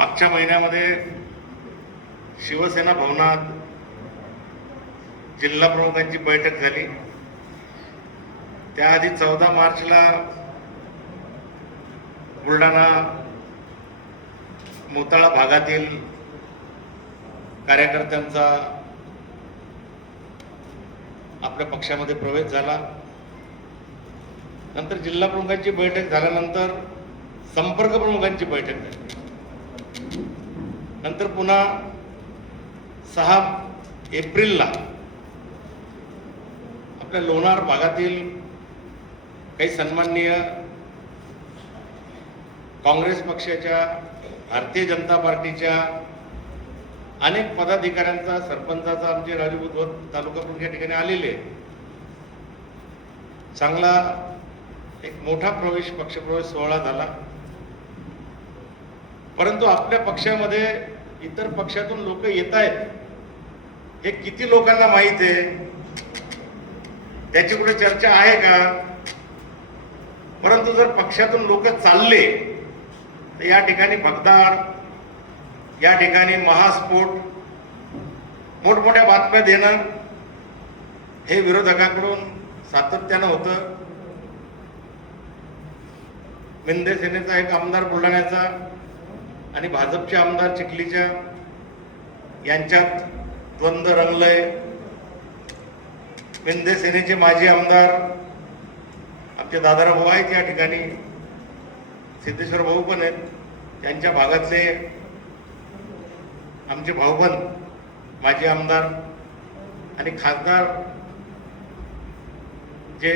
मागच्या महिन्यामध्ये शिवसेना भवनात जिल्हा प्रमुखांची बैठक झाली। त्याआधी 14 मार्चला बुलढाणा मोताळा भागातील कार्यकर्त्यांचा आपल्या पक्षामध्ये प्रवेश झाला। नंतर जिल्हा प्रमुखांची बैठक झाल्यानंतर संपर्क प्रमुखांची बैठक झाली। नंतर पुन्हा 6 एप्रिलला आपल्या लोणार भागातील काही सन्माननीय काँग्रेस पक्षाच्या, भारतीय जनता पार्टीच्या अनेक पदाधिकाऱ्यांचा, सरपंचाचा, आमचे राजू बुधवत तालुका प्रमुख या ठिकाणी आलेले। चांगला एक मोठा पक्षप्रवेश सोहळा झाला। परंतु आपल्या पक्षामध्ये इतर पक्षातून लोक येत आहेत हे किती लोकांना माहित आहे, त्याची कुठे चर्चा आहे का? परंतु जर पक्षातून लोक चालले तर या ठिकाणी भगदाड, या ठिकाणी महास्फोट, मोठमोठ्या बातम्या देणं हे विरोधकांकडून सातत्यानं होतं। मिंदे सेनेचा एक आमदार बुलढाण्याचा आणि भाजपचे आमदार चिखलीच्या यांच्यात द्वंद्व रंगलंय। मिंदे सेनेचे माजी आमदार आमचे दादाराव भाऊ आहेत या ठिकाणी, सिद्धेश्वर भाऊ पण आहेत, त्यांच्या भागातले आमचे भाऊबंद माजी आमदार आणि खासदार जे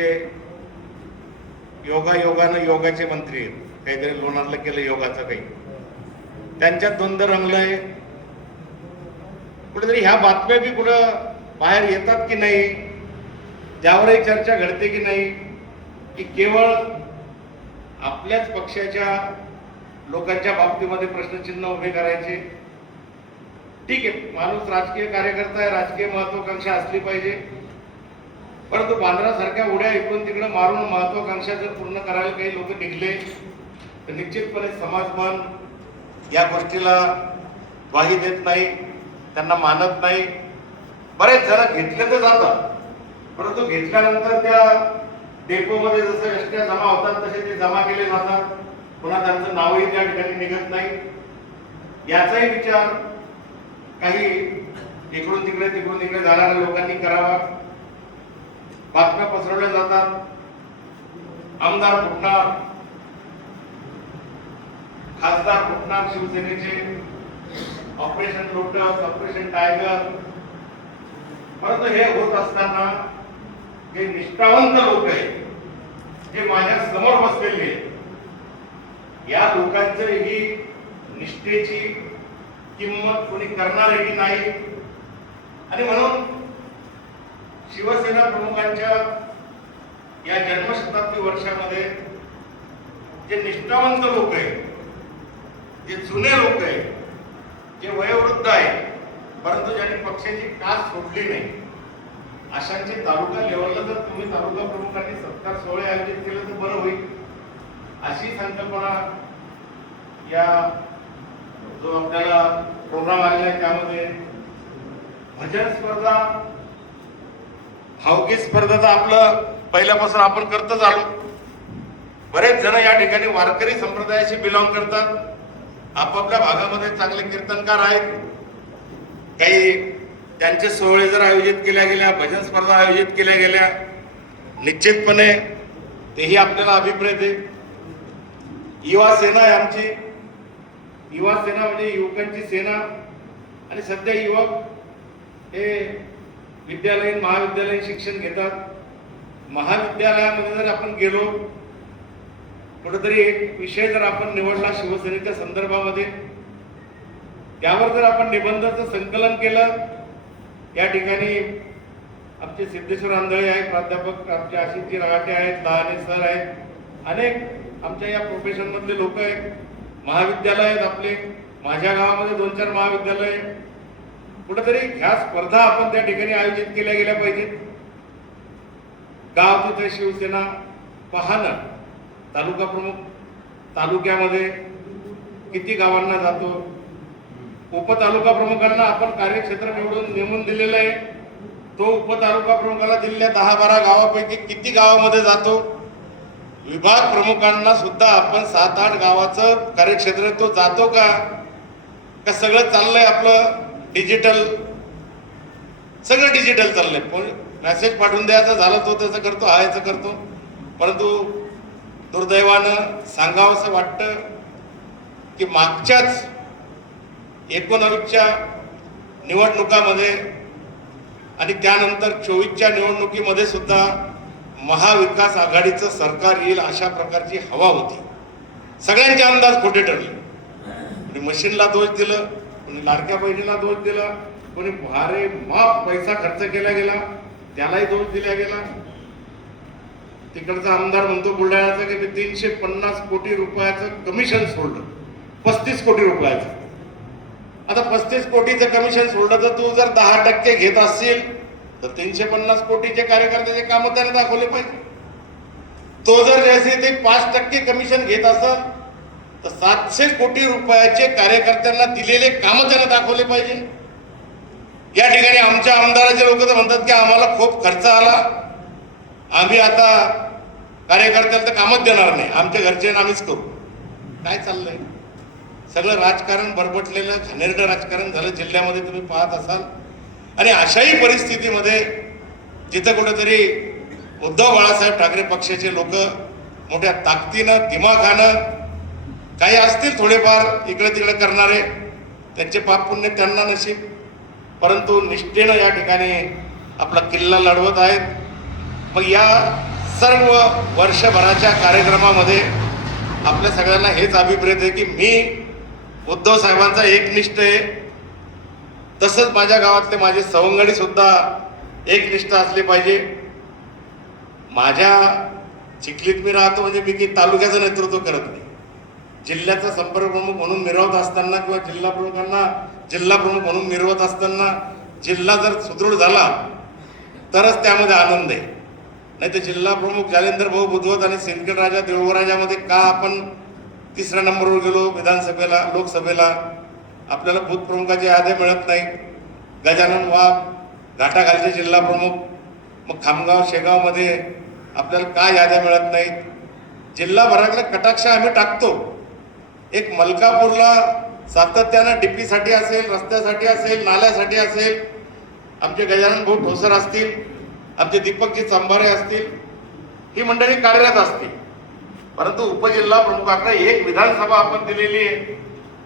योगायोगानं योगाचे मंत्री आहेत, काहीतरी लोणारला केलं योगाचं काही, त्यांच्यात द्वंद्व रंगलंय। कुठेतरी ह्या बातम्या बी कुठं बाहेर येतात की नाही, त्यावरही चर्चा घडते की नाही, की केवळ आपल्याच पक्षाच्या लोकांच्या बाबतीमध्ये प्रश्नचिन्ह उभे करायचे? ठीक आहे, माणूस राजकीय कार्यकर्ता आहे, राजकीय महत्वाकांक्षा असली पाहिजे, परंतु बांद्रासारख्या उड्या इकडून तिकडे मारून महत्वाकांक्षा जर पूर्ण करायला काही लोक निघले तर निश्चितपणे समाजमन या गोष्टीला ग्वाही देत नाही, त्यांना मानत नाही। बरेच जण घेतले तर जातात, परंतु घेतल्यानंतर त्या डेपोमध्ये जसं एसट्या जमा होतात तसे ते जमा केले जातात, पुन्हा त्यांचं नावही त्या ठिकाणी निघत नाही। याचाही विचार काही इकडून तिकडे जाणाऱ्या लोकांनी करावा। बातम्या पसरवल्या जातात, आमदार फुटणार, खासदार फुटणार शिवसेनेचे, ऑपरेशन लोटस, ऑपरेशन टायगर। परंतु हे होत असताना जे निष्ठावंत लोक आहेत, जे माझ्या समोर बसलेले, या लोकांचं ही निष्ठेची किंमत कोणी करणार आहे की नाही, आणि म्हणून शिवसेना प्रमुखांच्या या जन्मशताब्दी वर्षामध्ये जे निष्ठावंत लोक आहेत, जे जुने लोक आहेत, जे वयोवृद्ध आहेत, परंतु ज्यांनी पक्षाची कास सोडली नाही, अशांचे तालुका लेवलला जर तुम्ही तालुका प्रमुखांनी सत्कार सोहळे आयोजित केले तर बरं होईल, अशी संकल्पना या जो आपल्याला प्रोग्राम आलेला आहे त्यामध्ये भजन स्पर्धा, भावगीत स्पर्धा तर आपलं पहिल्यापासून आपण करतच आलो। बरेच जण या ठिकाणी वारकरी संप्रदायाशी बिलॉंग करतात, आपापल्या भागामध्ये चांगले कीर्तनकार आहेत, काही त्यांचे सोहळे जर आयोजित केल्या गेल्या, भजन स्पर्धा आयोजित केल्या गेल्या, निश्चितपणे तेही आपल्याला अभिप्रेत आहे। युवा सेना आहे आमची, युवा सेना म्हणजे युवकांची सेना, आणि सध्या युवक हे विद्यालयीन महाविद्यालयीन शिक्षण घेतात। महाविद्यालयामध्ये जर आपण गेलो, कुठेतरी एक विषय जर आपण निवडला शिवसेनेच्या संदर्भामध्ये, त्यावर जर आपण निबंधाचं संकलन केलं, या ठिकाणी आमचे सिद्धेश्वर आंधळे आहेत प्राध्यापक, आमचे आशिषजी रहाटे आहेत, लहाने सर आहेत, अनेक आमच्या या प्रोफेशन मधले लोक आहेत, महाविद्यालय आहेत आपले, माझ्या गावामध्ये 2-4 महाविद्यालय। कुठेतरी ह्या स्पर्धा आपण त्या ठिकाणी आयोजित केल्या गेल्या पाहिजेत। गाव तिथे शिवसेना पाहणं, तालुका प्रमुख तालुक्यामध्ये किती गावांना जातो. उपतालुका प्रमुखांना आपण कार्यक्षेत्र निवडून नेमून दिलेलं आहे. तो उपतालुका प्रमुखाला दिलेल्या 10-12 गावापैकी किती गावामध्ये जातो. विभाग प्रमुखांना सुद्धा आपण 7-8 गावाचं कार्यक्षेत्र तो जातो का सगळं चाललंय आपलं डिजिटल, सगळं डिजिटल चाललंय. मेसेज पाठवून द्यायचं झालं तो त्याचं करतो, हा याचं करतो. परंतु दुर्दैवानं सांगावंसं वाटतं की मागच्याच 19च्या निवडणुकामध्ये आणि त्यानंतर 24च्या निवडणुकीमध्ये सुद्धा महाविकास आघाडीचं सरकार येईल अशा प्रकारची हवा होती. सगळ्यांचे अंदाज खोटे ठरले. कोणी मशीनला दोष दिलं, कोणी लाडक्या बहिणीला दोष दिला, कोणी भारे माफ पैसा खर्च केला गेला त्यालाही दोष दिला गेला. तिकडचा आमदार म्हणतो बुलढाण्याचा की 350 कोटी रुपयाचं कमिशन सोडलं, 35 कोटी रुपयाचं. आता 35 कोटीचं कमिशन सोडलं तर तू जर 10% घेत असशील तर 350 कोटीचे कार्यकर्त्याचे कामं त्याने दाखवले पाहिजे. तो जर जैसे ते 5% कमिशन घेत असेल तर 700 कोटी रुपयाचे कार्यकर्त्यांना दिलेले कामं त्याने दाखवले पाहिजे. या ठिकाणी आमच्या आमदाराचे लोक तर म्हणतात की आम्हाला खूप खर्च आला, आम्ही आता कार्यकर्त्याला तर कामच देणार नाही, आमच्या घरचे आम्हीच करू. काय चाललंय? सगळं राजकारण बरबटलेलं घाणेरडं राजकारण झालं जिल्ह्यामध्ये, तुम्ही पाहत असाल. आणि अशाही परिस्थितीमध्ये जिथं कुठेतरी उद्धव बाळासाहेब ठाकरे पक्षाचे लोक मोठ्या ताकदीनं दिमाखानं काही असतील थोडेफार इकडे तिकडे करणारे, त्यांचे पाप पुण्य त्यांना नशीब, परंतु निष्ठेनं या ठिकाणी आपला किल्ला लढवत आहेत. मग या सर्व वर्षभराच्या कार्यक्रमामध्ये आपल्या सगळ्यांना हेच अभिप्रेत आहे की मी उद्धव साहेबांचा एकनिष्ठ आहे, तसंच माझ्या गावातले माझे सवंगडी सुद्धा एकनिष्ठ असले पाहिजे. माझ्या चिखलीत मी राहतो म्हणजे मी की तालुक्याचं नेतृत्व करत नाही. जिल्ह्याचा संपर्क प्रमुख म्हणून मिरवत असताना किंवा जिल्हा प्रमुखांना जिल्हा प्रमुख म्हणून मिरवत असताना जिल्हा जर सुदृढ झाला तरच त्यामध्ये आनंद आहे. नाही तर जिल्हा प्रमुख जालेंद्र भाऊ बुधवत आणि सिंदखेडराजा देऊळराजामध्ये का आपण 3ऱ्या नंबरवर गेलो विधानसभेला, लोकसभेला आपल्याला बूथ प्रमुखाची याद्या मिळत नाही. गजानन वाघ घाटाखालचे जिल्हा प्रमुख, मग खामगाव शेगावमध्ये आपल्याला का याद्या मिळत नाहीत. जिल्हाभरातले कटाक्ष आम्ही टाकतो. एक मलकापूरला सातत्यानं डीपीसाठी असेल, रस्त्यासाठी असेल, नाल्यासाठी असेल, आमचे गजानन भाऊ ठोसर असतील, आमचे दीपकजी चंभारे असतील, ही मंडळी कार्यरत असतील. परंतु उपजिल्हा प्रमुखाकडे एक विधानसभा आपण दिलेली आहे.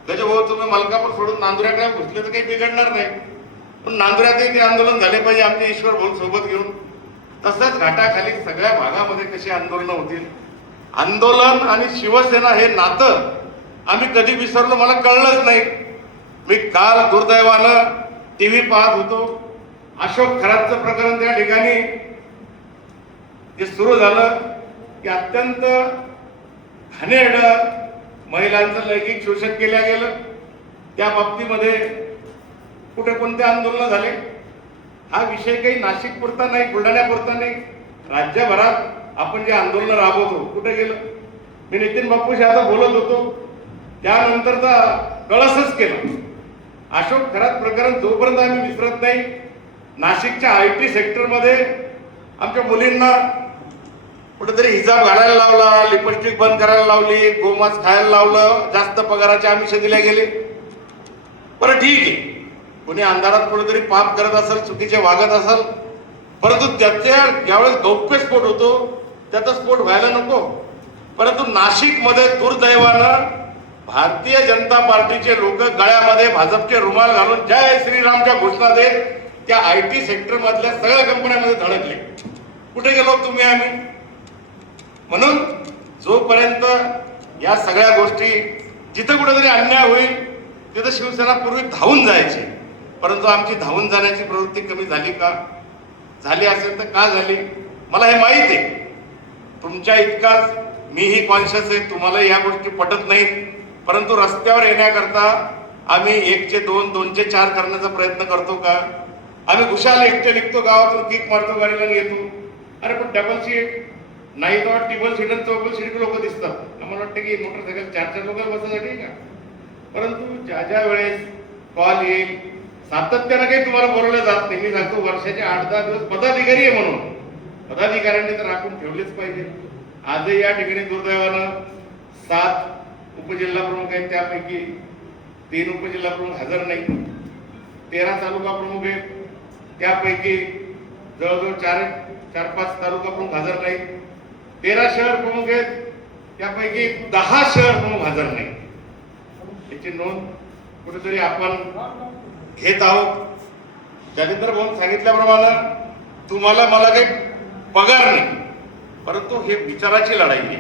गजभाऊ तुम्ही मलकापूर सोडून नांदुऱ्याकडे घुसले तर काही बिघडणार नाही, पण नांदुऱ्यातही ते आंदोलन झाले पाहिजे आमचे ईश्वर भाऊ सोबत घेऊन. तसंच घाटाखाली सगळ्या भागामध्ये कशी आंदोलनं होतील. आंदोलन आणि शिवसेना हे नातं आम्ही कधी विसरलो मला कळलंच नाही. मी काल दुर्दैवानं टीव्ही पाहत होतो, अशोक खरातचं प्रकरण त्या ठिकाणी जे सुरू झालं की अत्यंत घाणेरडं महिलांचं लैंगिक शोषण केलं गेलं. त्या बाबतीमध्ये कुठे कोणते आंदोलन झाले. हा विषय काही नाशिक पुरता नाही, बुलढाण्यापुरता नाही, राज्यभरात आपण जे आंदोलन राबवतो कुठे गेलं. मी नितीन बापूशी आता बोलत होतो त्यानंतरचा कळसच केला. अशोक खरात प्रकरण जोपर्यंत आम्ही विसरत नाही. नाशिकच्या IT सेक्टरमध्ये आमच्या मुलींना कुठेतरी हिजाब घालायला लावला, लिपस्टिक बंद करायला लावली, गोमांस खायला लावलं, जास्त पगाराचे आमिष दिले गेले. बरं ठीक आहे, कोणी अंधारात कुठेतरी पाप करत असेल, चुकीचे वागत असेल, परंतु त्याच्या ज्यावेळेस गौप्यस्फोट होतो त्याचा स्फोट व्हायला नको. परंतु नाशिकमध्ये दुर्दैवानं भारतीय जनता पार्टीचे लोक गळ्यामध्ये भाजपचे रुमाल घालून जय श्रीरामच्या घोषणा देत त्या IT सेक्टर मधल्या सगळ्या कंपन्यांमध्ये धडकले. कुठे गेलो तुम्ही आम्ही. म्हणून जोपर्यंत या सगळ्या गोष्टी जिथं कुठेतरी अन्याय होईल तिथं शिवसेना पूर्वी धावून जायची, परंतु आमची धावून जाण्याची प्रवृत्ती कमी झाली का? झाली असेल तर का झाली मला हे माहित आहे. तुमच्या इतकाच मीही कॉन्शियस आहे, तुम्हाला या गोष्टी पटत नाहीत, परंतु रस्त्यावर येण्याकरता आम्ही 1चे 2, 2चे 4 करण्याचा प्रयत्न करतो का? आम्ही खुशाल एकटे निघतो, गावातून किक मारतो, गाडीला येतो. अरे पण डबल सीट नाही तर टिबल सीट आणि चौबल सीट लोक दिसतात. आम्हाला वाटतं की मोटरसायकल 4 लोक बसायसाठी का परंतु ज्या ज्या वेळेस कॉल येईल सातत्यानं काही तुम्हाला बोलवलं जात नाही. मी सांगतो वर्षाचे 8-10 दिवस पदाधिकारी आहे म्हणून पदाधिकाऱ्यांनी तर राखून ठेवलेच पाहिजे. आजही या ठिकाणी दुर्दैवानं 7 उपजिल्हा प्रमुख आहेत, त्यापैकी 3 उपजिल्हा प्रमुख हजर नाही. 13 तालुका प्रमुख आहेत, त्यापैकी जवळजवळ 4-5 तालुका प्रमुख हजर नाही. 13 शहर प्रमुख आहेत, त्यापैकी 10 शहर प्रमुख हजर नाही. याची नोंद कुठेतरी आपण घेत आहोत. जालिंदर भाऊ सांगितल्याप्रमाणे तुम्हाला मला काही पगार नाही, परंतु हे विचाराची लढाई आहे.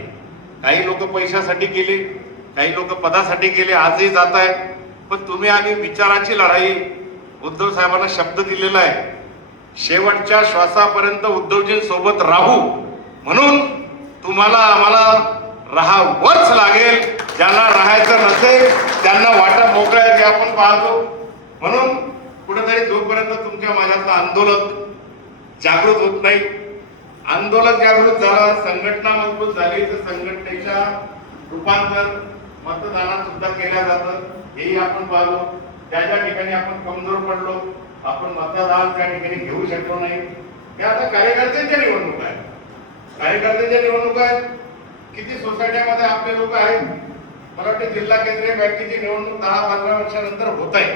काही लोक पैशासाठी गेले, काही लोक पदासाठी गेले, आजही जात आहेत. पण तुम्ही आम्ही विचाराची लढाई, उद्धव साहेबांना शब्द दिलेला आहे, शेवटच्या श्वासापर्यंत उद्धवजींसोबत राहू, म्हणून तुम्हाला आम्हाला राहावंच लागेल. ज्यांना राहायचं नसेल त्यांना वाटा मोकळ्या आहेत, हे आपण पाहतो. म्हणून कुठेतरी जोपर्यंत तुमच्या माझ्यातलं आंदोलन जागृत होत नाही, आंदोलन जागृत झालं, संघटना मजबूत झाली, तर संघटनेच्या रूपांतर मतदानात सुद्धा केल्या जातं, हेही आपण पाहतो. ज्या ज्या ठिकाणी आपण कमजोर पडलो, आपण मतदान त्या ठिकाणी घेऊ शकलो नाही, ते आता कार्यकर्त्यांच्या निवडणूक आहेत. कार्यकर्त्यांच्या निवडणूक आहेत. किती सोसायट्यामध्ये आपले लोक आहेत. मला वाटतं जिल्हा केंद्रीय बँकेची निवडणूक 10-15 वर्षानंतर होत आहे.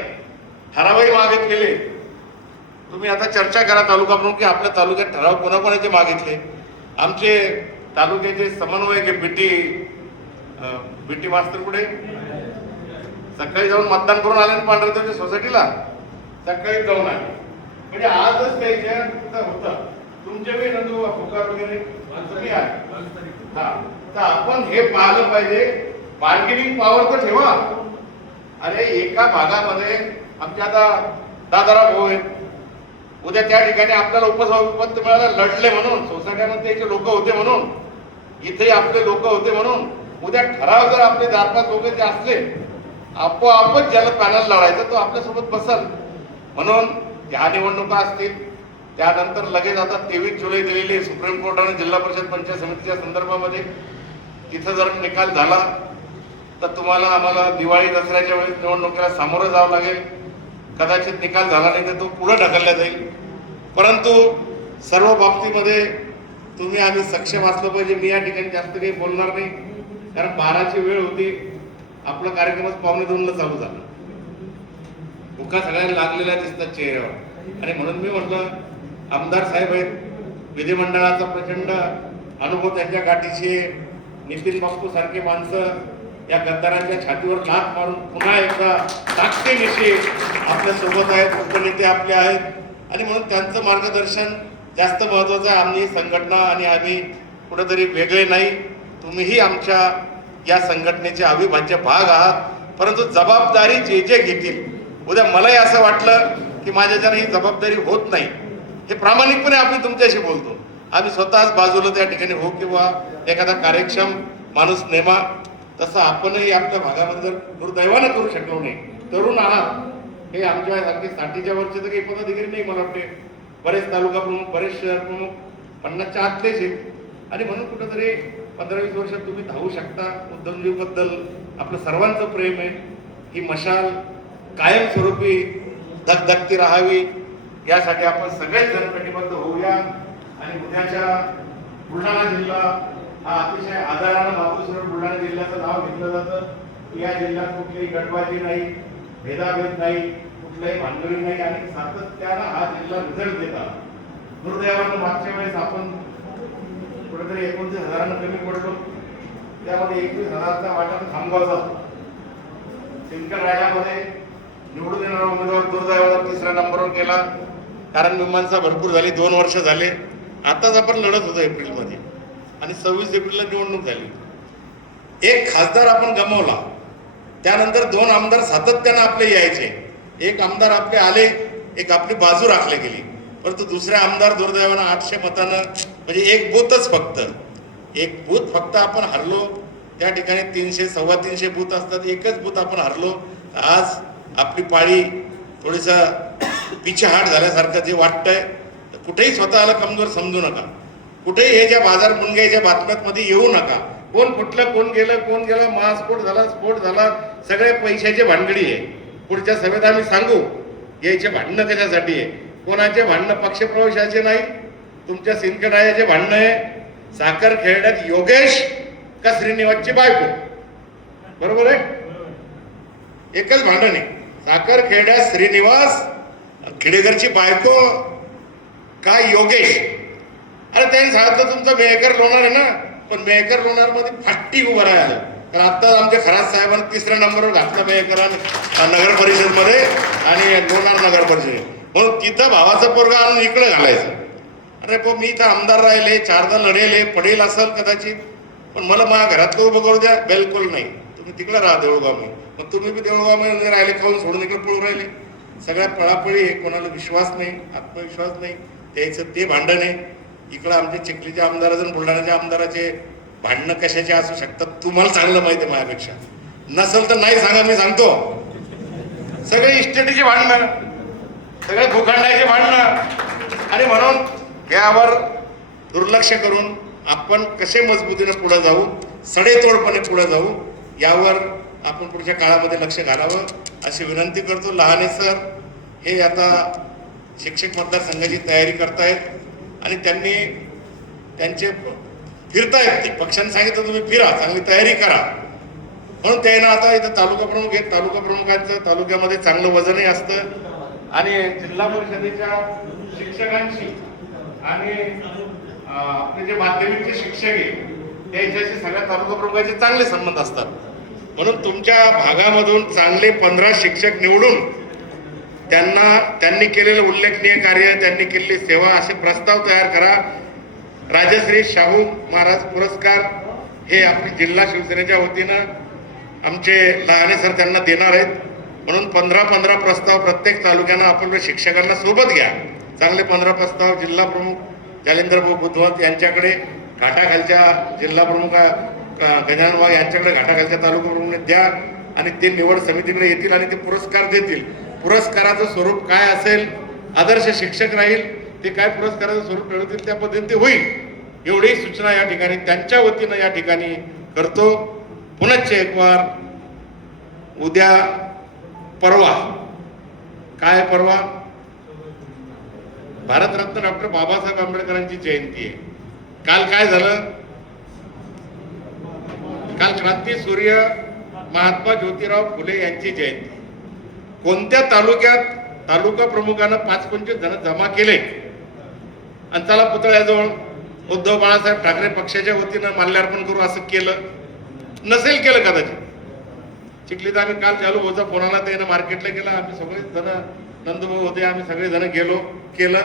ठरावही मागितलेले. तुम्ही आता चर्चा करा तालुका प्रमुख की आपल्या तालुक्यात ठराव कोणाकोणाचे मागितले. आमचे तालुक्याचे समन्वयक बीटी मास्तर कुठे सकाळी जाऊन मतदान करून आले ना पांढरदेवच्या सोसायटीला, सकाळी जाऊन आले. म्हणजे आजच त्याच्या होतं तुमचे बी नंदू फुकार वगैरे तुम्ही आहे. हा, तर आपण हे पाहिलं पाहिजे. बार्गेनिंग पॉवर तर ठेवा. अरे एका भागामध्ये आमच्या आता दादाराव भाऊ आहेत, उद्या त्या ठिकाणी आपल्याला उपसभापती मिळालं, लढले म्हणून, सोसायट्यामध्ये त्याचे लोक होते म्हणून, इथे आपले लोक होते म्हणून. उद्या ठराव जर आपले 4-5 लोक जे असले, आपोआपच ज्याला पॅनल लढायचं तो आपल्यासोबत बसल. म्हणून ह्या निवडणुका असतील, त्यानंतर लगेच आता 23 जुलै दिलेली सुप्रीम कोर्टाने जिल्हा परिषद पंचायत समितीच्या संदर्भामध्ये, तिथं जर निकाल झाला तर तुम्हाला आम्हाला दिवाळी दसऱ्याच्या वेळेस निवडणुकीला सामोरं जावं लागेल. कदाचित निकाल झाला नाही तर तो पुढे ढकलला जाईल. परंतु सर्व बाबतीमध्ये तुम्ही आम्ही सक्षम असलो पाहिजे. मी या ठिकाणी जास्त काही बोलणार नाही, कारण 12ची वेळ होती. आपला कार्यक्रमच 1:45ला चालू झाला. भुका सगळ्यांना लागलेल्या दिसतात चेहऱ्यावर. आणि म्हणून मी म्हटलं, आमदार साहेब आहेत, विधिमंडळाचा प्रचंड अनुभव त्यांच्या गाठीशी, नितीन बापू सारखे माणसं या गद्दारांच्या छातीवर लाथ मारून पुन्हा एकदा ताकदीनिशी आपल्या सोबत आहेत, उपनेते आपले आहेत. आणि म्हणून त्यांचं मार्गदर्शन जास्त महत्वाचं आहे. आम्ही संघटना आणि आम्ही कुठेतरी वेगळे नाही. तुम्हीही आमच्या या संघटनेचे अविभाज्य भाग आहात. परंतु जबाबदारी जे जे घेतील, उद्या मलाही असं वाटलं की माझ्याच्यानं ही जबाबदारी होत नाही, हे प्रामाणिकपणे आम्ही तुमच्याशी बोलतो. आम्ही स्वतःच बाजूला त्या ठिकाणी हो किंवा एखादा कार्यक्षम माणूस नेमा. तसं आपणही आपल्या भागामध्ये जर दुर्दैवानं करू शकलो नाही. तरुण आहात, हे आमच्यासारखे 60च्या वरचे तर काही पदाधिकारी नाही. मला वाटते बरेच तालुका प्रमुख, बरेच शहर प्रमुख 50च्या आतलेच आहेत. आणि म्हणून कुठेतरी 15-20 वर्षात तुम्ही धावू शकता. उद्धवजीबद्दल आपलं सर्वांचं प्रेम आहे. ही मशाल कायमस्वरूपी धगधगती राहावी, यासाठी आपण सगळेच जण कटिबद्ध होऊया. आणि उद्याच्या बुलढाणा जिल्हा हा अतिशय आदरानं मातृश्वर बुलढाणा जिल्ह्याचं नाव घेतलं जातं. या जिल्ह्यात कुठलीही गटबाजी नाही, भेदाभेद नाही, कुठलाही भांडवली नाही, आणि सातत्यानं हा जिल्हा रिझल्ट देतात. दुर्दैवानं मागच्या वेळेस आपण कुठेतरी 29,000 कमी पडलो. त्यामध्ये 21,000चा वाटा थांबवायचा. सिंदखेड रायड्यामध्ये निवडून येणारा उमेदवार दुर्दैवानं 3ऱ्या नंबरवर गेला. कारण मीमांसा भरपूर झाली, 2 वर्ष झाले. आताच आपण लढत होतो एप्रिलमध्ये, आणि 26 एप्रिलला निवडणूक झाली. एक खासदार आपण गमावला. त्यानंतर 2 आमदार सातत्यानं आपले यायचे. एक आमदार आपले आले, एक आपली बाजू राखली गेली. परंतु दुसऱ्या आमदार दुर्दैवानं 800 मतानं, म्हणजे एक बूथ फक्त आपण हरलो. त्या ठिकाणी 300-325 बूथ असतात, एकच बूथ आपण हरलो. आज आपली पाळी थोडीसं पिछेहाट झाल्यासारखं जे वाटतंय. कुठेही स्वतःला कमजोर समजू नका. कुठेही हे ज्या बाजार मुनग्याच्या बातम्यांमध्ये येऊ नका. कोण फुटलं, कोण गेलं, महास्फोट झाला, स्फोट झाला, सगळे पैशाची भानगडी आहे. पुढच्या सभेत आम्ही सांगू याचे भांडणं कशासाठी आहे. कोणाचे भांडणं पक्षप्रवेशाचे नाही, तुमच्या सिंदखेडाचे भांडणं आहे. साखर खेळण्यात योगेश का श्रीनिवासची बायको, बरोबर आहे, एकच भांडण आहे. साखर खेड्यात श्रीनिवास खेडेकरची बायको का योगेश. अरे त्यांनी सांगितलं तुमचं मेहकर लोणार आहे ना, पण मेहकर लोणार मध्ये फाटी उभं राहिलं. तर आता आमच्या खरात साहेबांनी 3ऱ्या नंबरवर घातलं मेहकर नगर परिषद मध्ये आणि लोणार नगर परिषद, म्हणून तिथं भावाचं पोरगा आणून इकडे घालायचं. अरे पण मी इथं आमदार राहिले, 4दा लढेले, पडेल असेल कदाचित, पण मला माझ्या घरातलं उभं करू द्या, बिलकुल नाही. तुम्ही तिकडे राहा देऊळगाव, मग तुम्ही बी देऊळगाव राहिले, खाऊन सोडून इकडे पळू राहिले. सगळ्या पळापळी आहे, कोणाला विश्वास नाही, आत्मविश्वास नाही, त्याचं ते भांडण आहे. इकडं आमचे चिखलीचे आमदार अजून बुलढाण्याच्या आमदाराचे भांडणं कशाचे असू शकतात तुम्हाला चांगलं माहिती आहे माझ्यापेक्षा. नसेल तर नाही सांगा, मी सांगतो. सगळे इस्टेटीचे भांडणं, सगळे भूखंडाचे भांडणं, आणि म्हणून यावर दुर्लक्ष करून आपण कसे मजबूतीने पुढे जाऊ, सडेतोडपणे पुढे जाऊ, यावर आपण पुढच्या काळामध्ये लक्ष घालावं अशी विनंती करतो. लहाने सर हे आता शिक्षक मतदारसंघाची तयारी करतायत आणि त्यांनी त्यांचे फिरतायत. ते पक्षाने सांगितलं तुम्ही फिरा, चांगली तयारी करा, म्हणून त्यांना आता इथं तालुका प्रमुख आहेत. तालुका प्रमुखांचं तालुक्यामध्ये चांगलं वजनही असतं आणि जिल्हा परिषदेच्या शिक्षकांशी आणि आपले जे माध्यमिकचे शिक्षक आहेत त्यांच्याशी सगळ्या तालुका प्रमुखांचे चांगले संबंध असतात. म्हणून तुमच्या भागामधून चांगले 15 शिक्षक निवडून त्यांनी केलेलं उल्लेखनीय कार्य, त्यांनी केलेली सेवा असे प्रस्ताव तयार करा. राजश्री शाहू महाराज पुरस्कार हे आपली जिल्हा शिवसेनेच्या वतीनं आमचे लहाने सर त्यांना देणार आहेत. म्हणून 15 प्रस्ताव प्रत्येक तालुक्यानं आपल्या शिक्षकांना सोबत घ्या. चांगले 15 प्रस्ताव जिल्हा प्रमुख जालिंदर भाऊ बुधवंत यांच्याकडे, घाटाखालच्या जिल्हा प्रमुख गजानन वाघ यांच्याकडे, घाटाखालच्या तालुका प्रमुख द्या आणि ते निवड समितीकडे येतील आणि ते पुरस्कार देतील. पुरस्काराचं स्वरूप काय असेल, आदर्श शिक्षक राहील, ते काय पुरस्काराचं स्वरूप ठरवतील त्या पद्धतीने ते होईल. एवढी सूचना या ठिकाणी त्यांच्या वतीनं या ठिकाणी करतो. पुनश्च एक वार उद्या परवा, काय परवा, भारतरत्न डॉक्टर बाबासाहेब आंबेडकरांची जयंती आहे. काल काय झालं, काल क्रांती सूर्य महात्मा ज्योतिराव फुले यांची जयंती. कोणत्या तालुक्यात तालुका प्रमुखानं 5-25 जण जमा केले आणि चला पुतळ्याजवळ उद्धव बाळासाहेब ठाकरे पक्षाच्या वतीनं माल्यार्पण करू असं केलं नसेल, केलं कदाचित. चिखलीत आम्ही काल चालू होता फोनाला, त्यानं मार्केटला गेला, आम्ही सगळे जण, नंदभाऊ होते, आम्ही सगळे जण गेलो, केलं.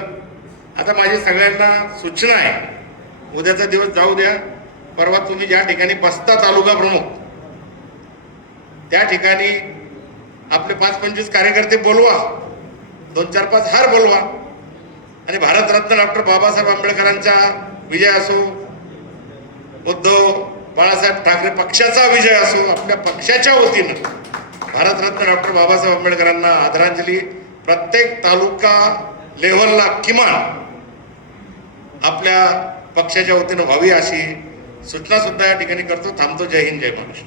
आता माझी सगळ्यांना सूचना आहे, उद्याचा दिवस जाऊ द्या, परवा तुम्ही ज्या ठिकाणी बसता तालुका प्रमुख त्या ठिकाणी आपले 5-25 कार्यकर्ते बोलवा, 2-4-5 हार बोलवा आणि भारतरत्न डॉक्टर बाबासाहेब आंबेडकरांचा विजय असो, उद्धव बाळासाहेब ठाकरे पक्षाचा विजय असो, आपल्या पक्षाच्या वतीनं भारतरत्न डॉक्टर बाबासाहेब आंबेडकरांना आदरांजली प्रत्येक तालुका लेव्हलला किमान आपल्या पक्षाच्या वतीनं व्हावी अशी सूचना सुद्धा या ठिकाणी करतो. थांबतो. जय हिंद, जय महाराष्ट्र.